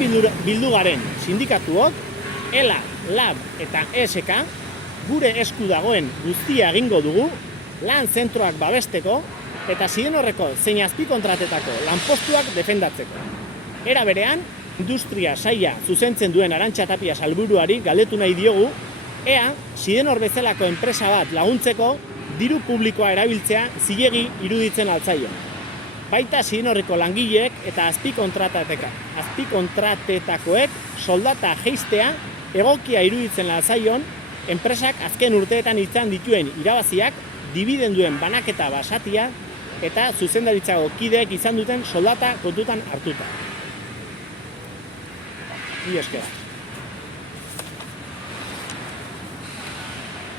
Hemen bildu garen sindikatuok, ELA, LAB eta ESK, gure esku dagoen guztia egingo dugu, lan zentroak babesteko eta Sidenorreko zein azpikontratetako lanpostuak defendatzeko. Era berean, industria saila zuzentzen duen Arantxa Tapia sailburuari galdetu nahi diogu, ea Sidenor bezalako enpresa bat laguntzeko diru publikoa erabiltzea zilegi iruditzen altzaion. Baita Sidenorreko langileek eta azpikontratetakoek soldata jeistea egokia iruditzen altzaion, enpresak azken urteetan izan dituen irabaziak, dibidenduen banaketa basatia eta zuzendaritzako kideek izan duten soldata kontutan hartuta. Mila esker.